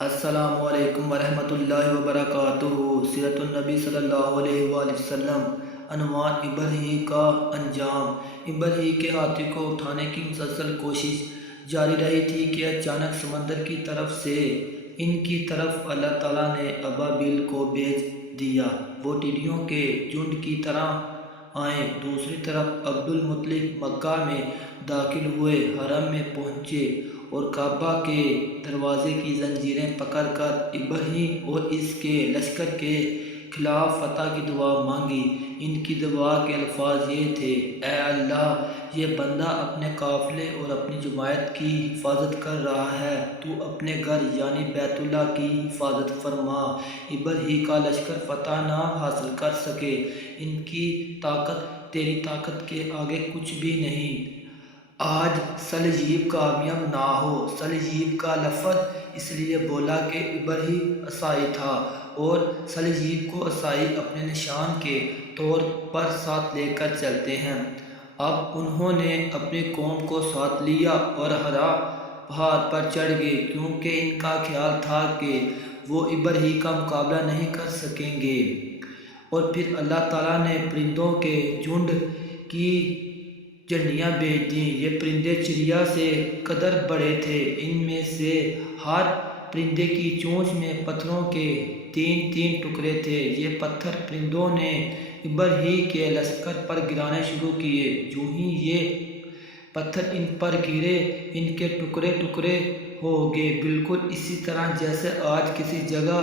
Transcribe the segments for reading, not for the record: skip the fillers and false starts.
السلام علیکم ورحمۃ اللہ وبرکاتہ۔ سیرت النبی صلی اللہ علیہ وآلہ وسلم۔ عنوان: ابراہیم کا انجام۔ ابراہیم کے ہاتھی کو اٹھانے کی مسلسل کوشش جاری رہی تھی کہ اچانک سمندر کی طرف سے ان کی طرف اللہ تعالیٰ نے ابابیل کو بھیج دیا۔ وہ ٹڈیوں کے جھنڈ کی طرح آئے۔ دوسری طرف عبدالمطلب مکہ میں داخل ہوئے، حرم میں پہنچے اور کعبہ کے دروازے کی زنجیریں پکڑ کر ابراہیم اور اس کے لشکر کے خلاف فتح کی دعا مانگی۔ ان کی دعا کے الفاظ یہ تھے: اے اللہ، یہ بندہ اپنے قافلے اور اپنی جماعت کی حفاظت کر رہا ہے، تو اپنے گھر یعنی بیت اللہ کی حفاظت فرما۔ ابراہیم کا لشکر فتح نہ حاصل کر سکے، ان کی طاقت تیری طاقت کے آگے کچھ بھی نہیں۔ آج سلجوق کامیاب نہ ہو۔ سلجوق کا لفظ اس لیے بولا کہ ابراہیم عیسائی تھا اور سلجوق کو عیسائی اپنے نشان کے طور پر ساتھ لے کر چلتے ہیں۔ اب انہوں نے اپنی قوم کو ساتھ لیا اور ہرا پہاڑ پر چڑھ گئے، کیونکہ ان کا خیال تھا کہ وہ ابراہیم کا مقابلہ نہیں کر سکیں گے۔ اور پھر اللہ تعالیٰ نے پرندوں کے جھنڈ کی جھنڈیاں بھیج دیں۔ یہ پرندے چڑیا سے قدر بڑے تھے، ان میں سے ہر پرندے کی چونچ میں پتھروں کے تین تین ٹکڑے تھے۔ یہ پتھر پرندوں نے ابراہیم کے لشکر پر گرانے شروع کیے۔ جو ہی یہ پتھر ان پر گرے، ان کے ٹکڑے ٹکڑے ہو گئے، بالکل اسی طرح جیسے آج کسی جگہ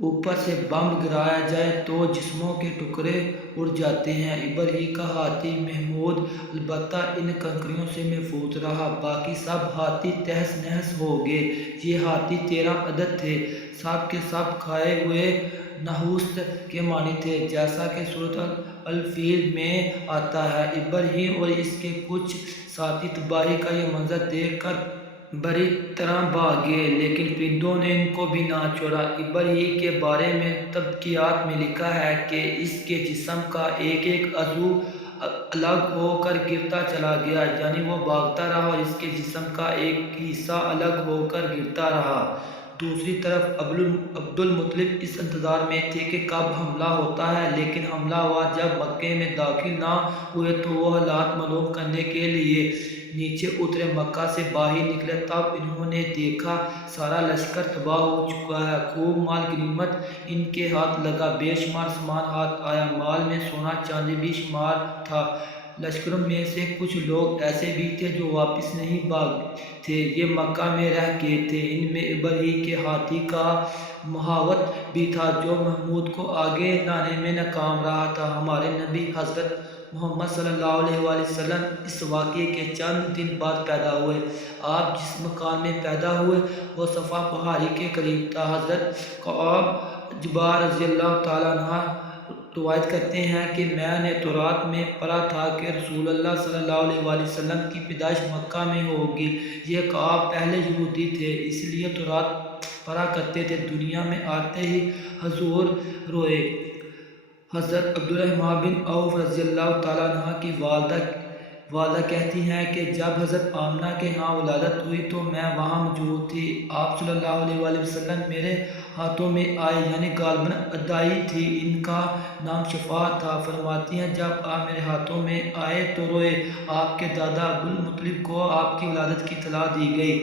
اوپر سے بم گرایا جائے تو جسموں کے ٹکڑے اڑ جاتے ہیں۔ ابراہیم کا ہاتھی محمود البتہ ان کنکریوں سے محفوظ رہا، باقی سب ہاتھی تہس نہس ہو گئے۔ یہ ہاتھی 13 عدد تھے، سب کے سب کھائے ہوئے نحوست کے معنی تھے، جیسا کہ سورۃ الفیل میں آتا ہے۔ ابراہیم اور اس کے کچھ ساتھی تباہی کا یہ منظر دیکھ کر بری طرح بھاگ گئے، لیکن پرندوں نے ان کو بھی نہ چھوڑا۔ ابراہیم کے بارے میں طبقیات میں لکھا ہے کہ اس کے جسم کا ایک ایک عضو الگ ہو کر گرتا چلا گیا، یعنی وہ بھاگتا رہا اور اس کے جسم کا ایک حصہ الگ ہو کر گرتا رہا۔ دوسری طرف عبدالمطلب اس انتظار میں تھے کہ کب حملہ ہوتا ہے، لیکن حملہ ہوا جب مکے میں داخل نہ ہوئے تو وہ حالات معلوم کرنے کے لیے نیچے اترے، مکہ سے باہر نکلے۔ تب انہوں نے دیکھا سارا لشکر تباہ ہو چکا ہے، خوب مال غنیمت ان کے ہاتھ لگا، بے شمار سامان ہاتھ آیا، مال میں سونا چاندی بھی شمار تھا۔ لشکروں میں سے کچھ لوگ ایسے بھی تھے جو واپس نہیں بھاگے تھے، یہ مکہ میں رہ گئے تھے۔ ان میں ابراہیم کے ہاتھی کا مہاوت بھی تھا، جو محمود کو آگے لانے میں ناکام رہا تھا۔ ہمارے نبی حضرت محمد صلی اللہ علیہ وآلہ وسلم اس واقعے کے چند دن بعد پیدا ہوئے۔ آپ جس مکان میں پیدا ہوئے وہ صفا پہاڑی کے قریب تھا۔ حضرت کعب اجبار رضی اللہ تعالیٰ عنہ روایت کرتے ہیں کہ میں نے تورات میں پڑھا تھا کہ رسول اللہ صلی اللہ علیہ وآلہ وسلم کی پیدائش مکہ میں ہوگی۔ یہ کعب پہلے یہودی تھے، اس لیے تورات پڑھا کرتے تھے۔ دنیا میں آتے ہی حضور روئے۔ حضرت عبدالرحمن بن عوف رضی اللہ تعالیٰ عنہ کی والدہ کہتی ہیں کہ جب حضرت آمنہ کے ہاں ولادت ہوئی تو میں وہاں موجود تھی۔ آپ صلی اللہ علیہ وآلہ وسلم میرے ہاتھوں میں آئے، یعنی غالباً ادائی تھی، ان کا نام شفا تھا۔ فرماتی ہیں جب آپ میرے ہاتھوں میں آئے تو روئے۔ آپ کے دادا عبدالمطلب کو آپ کی ولادت کی اطلاع دی گئی،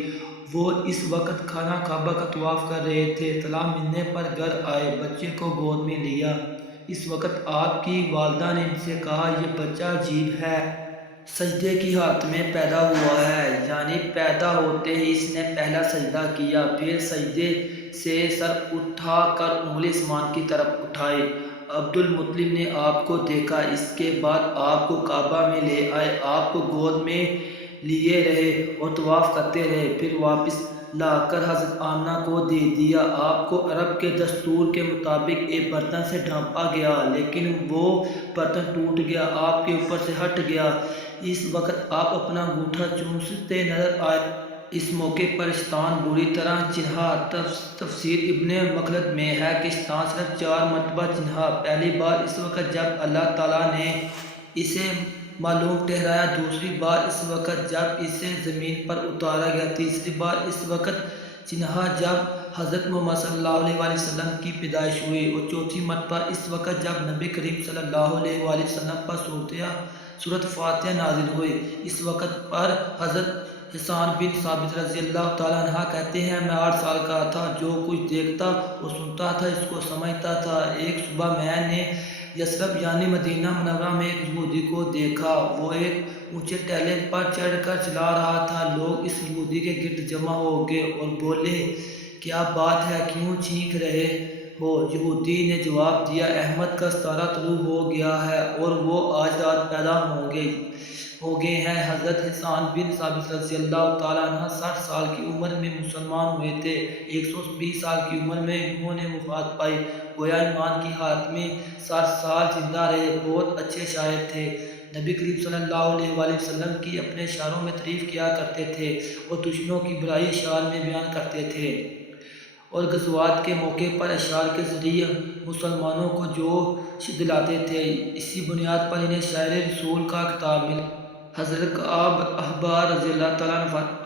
وہ اس وقت خانہ کعبہ کا طواف کر رہے تھے۔ اطلاع ملنے پر گھر آئے، بچے کو گود میں لیا۔ اس وقت آپ کی والدہ نے ان سے کہا، یہ بچہ عجیب ہے، سجدے کی حالت میں پیدا ہوا ہے، یعنی پیدا ہوتے ہی اس نے پہلا سجدہ کیا، پھر سجدے سے سر اٹھا کر انگلی آسمان کی طرف اٹھائی۔ عبدالمطلب نے آپ کو دیکھا، اس کے بعد آپ کو کعبہ میں لے آئے، آپ کو گود میں لیے رہے اور طواف کرتے رہے، پھر واپس لا کر حضرت آمنہ کو دے دیا۔ آپ کو عرب کے دستور کے مطابق ایک برتن سے ڈھانپا گیا، لیکن وہ برتن ٹوٹ گیا، آپ کے اوپر سے ہٹ گیا۔ اس وقت آپ اپنا انگوٹھا چوستے نظر آئے۔ اس موقع پر شیطان بری طرح چنھا۔ تفسیر ابن مخلد میں ہے کہ شیطان صرف 4 مرتبہ چنھا۔ پہلی بار اس وقت جب اللہ تعالیٰ نے اسے معلوم ٹھہرایا، دوسری بار اس وقت جب اسے زمین پر اتارا گیا، تیسری بار اس وقت جنہا جب حضرت محمد صلی اللہ علیہ وآلہ وسلم کی پیدائش ہوئی، اور چوتھی مرتبہ اس وقت جب نبی کریم صلی اللہ علیہ وآلہ وسلم پر سورۃ فاتحہ نازل ہوئی۔ اس وقت پر حضرت حسان بن ثابت رضی اللہ تعالیٰ عنہ کہتے ہیں، میں 8 سال کا تھا، جو کچھ دیکھتا اور سنتا تھا اس کو سمجھتا تھا۔ ایک صبح میں نے یثرب یعنی مدینہ منورہ میں ایک یہودی کو دیکھا۔ وہ ایک اونچے ٹیلے پر چڑھ کر چلا رہا تھا۔ لوگ اس یہودی کے گرد جمع ہو گئے اور بولے، کیا بات ہے، کیوں چیخ رہے ہو؟ یہودی نے جواب دیا، احمد کا ستارہ طلوع ہو گیا ہے اور وہ آج رات پیدا ہو گئے ہیں۔ حضرت حسان بن ثابت رضی اللہ تعالیٰ عنہ 60 سال کی عمر میں مسلمان ہوئے تھے۔ 120 سال کی عمر میں انہوں نے وفات پائی۔ گویا ایمان کی حالت میں 60 سال زندہ رہے۔ بہت اچھے شاعر تھے۔ نبی کریم صلی اللہ علیہ وآلہ وسلم کی اپنے اشعاروں میں تعریف کیا کرتے تھے اور دشمنوں کی برائی اشعار میں بیان کرتے تھے، اور غزوات کے موقع پر اشعار کے ذریعے مسلمانوں کو جوش دلاتے تھے۔ اسی بنیاد پر انہیں شاعر رسول کا خطاب ملا۔ حضرت کعب احبار رضی اللہ تعالیٰ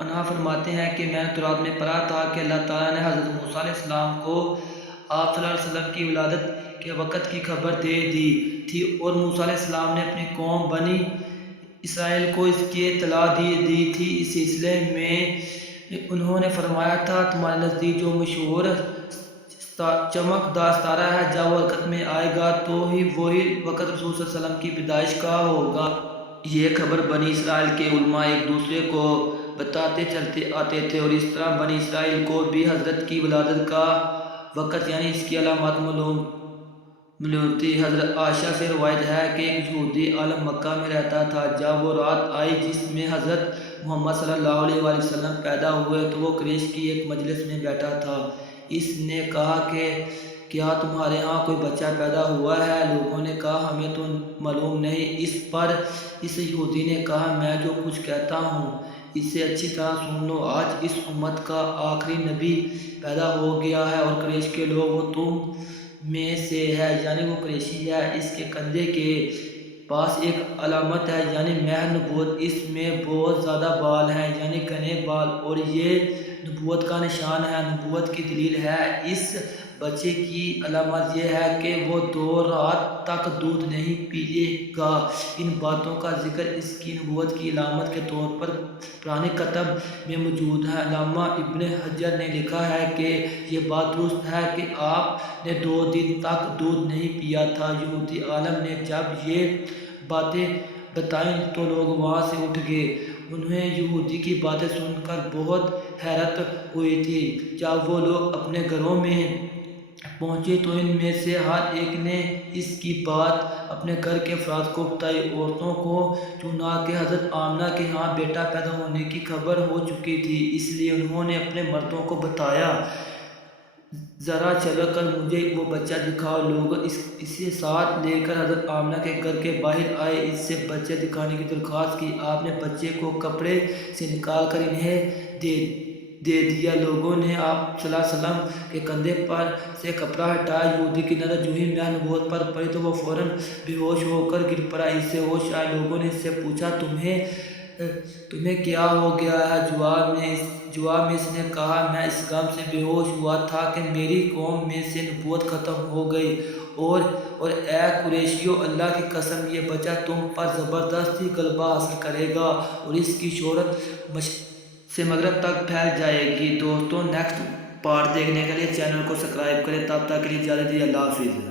عنہ فرماتے ہیں کہ میں نے تورات میں پڑھا تھا کہ اللہ تعالیٰ نے حضرت موسیٰ علیہ السلام کو آپ صلی اللہ علیہ وسلم کی ولادت کے وقت کی خبر دے دی تھی، اور موسیٰ علیہ السلام نے اپنی قوم بنی اسرائیل کو اس کی اطلاع دی تھی۔ اس سلسلے میں انہوں نے فرمایا تھا، تمہارے نزدیک جو مشہور چمکدار ستارہ ہے، جب وہ حرکت میں آئے گا تو وہی وقت رسول صلی اللہ علیہ وسلم کی پیدائش کا ہوگا۔ یہ خبر بنی اسرائیل کے علماء ایک دوسرے کو بتاتے چلتے آتے تھے، اور اس طرح بنی اسرائیل کو بھی حضرت کی ولادت کا وقت یعنی اس کی علامات معلوم تھی۔ حضرت عائشہ سے روایت ہے کہ ایک یہودی عالم مکہ میں رہتا تھا۔ جب وہ رات آئی جس میں حضرت محمد صلی اللہ علیہ وآلہ وسلم پیدا ہوئے، تو وہ قریش کی ایک مجلس میں بیٹھا تھا۔ اس نے کہا کہ کیا تمہارے ہاں کوئی بچہ پیدا ہوا ہے؟ لوگوں نے کہا، ہمیں تو معلوم نہیں۔ اس پر اس یہودی نے کہا، میں جو کچھ کہتا ہوں اسے اچھی طرح سن لو۔ آج اس امت کا آخری نبی پیدا ہو گیا ہے، اور قریش کے لوگ وہ تم میں سے ہے، یعنی وہ قریشی ہے۔ اس کے کندھے کے پاس ایک علامت ہے، یعنی مہر نبوت۔ اس میں بہت زیادہ بال ہیں، یعنی گھنے بال، اور یہ نبوت کا نشان ہے، نبوت کی دلیل ہے۔ اس بچے کی علامت یہ ہے کہ وہ 2 رات تک دودھ نہیں پیے گا۔ ان باتوں کا ذکر اس کی نبوت کی علامت کے طور پر پرانے کتب میں موجود ہے۔ علامہ ابن حجر نے لکھا ہے کہ یہ بات درست ہے کہ آپ نے 2 دن تک دودھ نہیں پیا تھا۔ یہودی عالم نے جب یہ باتیں بتائیں تو لوگ وہاں سے اٹھ گئے۔ انہیں یہودی کی باتیں سن کر بہت حیرت ہوئی تھی۔ جب وہ لوگ اپنے گھروں میں پہنچے تو ان میں سے ہر ایک نے اس کی بات اپنے گھر کے افراد کو بتائی۔ عورتوں کو چنانچہ حضرت آمنہ کے ہاں بیٹا پیدا ہونے کی خبر ہو چکی تھی، اس لیے انہوں نے اپنے مردوں کو بتایا، ذرا چل کر مجھے وہ بچہ دکھاؤ۔ لوگ اسے ساتھ لے کر حضرت آمنہ کے گھر کے باہر آئے، اس سے بچے دکھانے کی درخواست کی۔ آپ نے بچے کو کپڑے سے نکال کر انہیں دے دیا۔ لوگوں نے آپ صلی اللہ علیہ وسلم کے کندھے پر سے کپڑا ہٹایا۔ یہودی کی نظر جو ہی مہر نبوت پر پڑی تو وہ فوراً بے ہوش ہو کر گر پڑا۔ اس سے ہوش آئے۔ لوگوں نے اس سے پوچھا، تمہیں کیا ہو گیا ہے؟ جواب میں اس نے کہا، میں اس غم سے بے ہوش ہوا تھا کہ میری قوم میں سے نبوت ختم ہو گئی، اور اے قریشیو، اللہ کی قسم، یہ بچہ تم پر زبردستی غلبہ حاصل کرے گا اور اس کی شہرت مشرق سے مغرب تک پھیل جائے گی۔ دوستوں، نیکسٹ پارٹ دیکھنے کے لیے چینل کو سبسکرائب کریں۔ تب تک کے لیے اجازت دیجیے، اللہ حافظ۔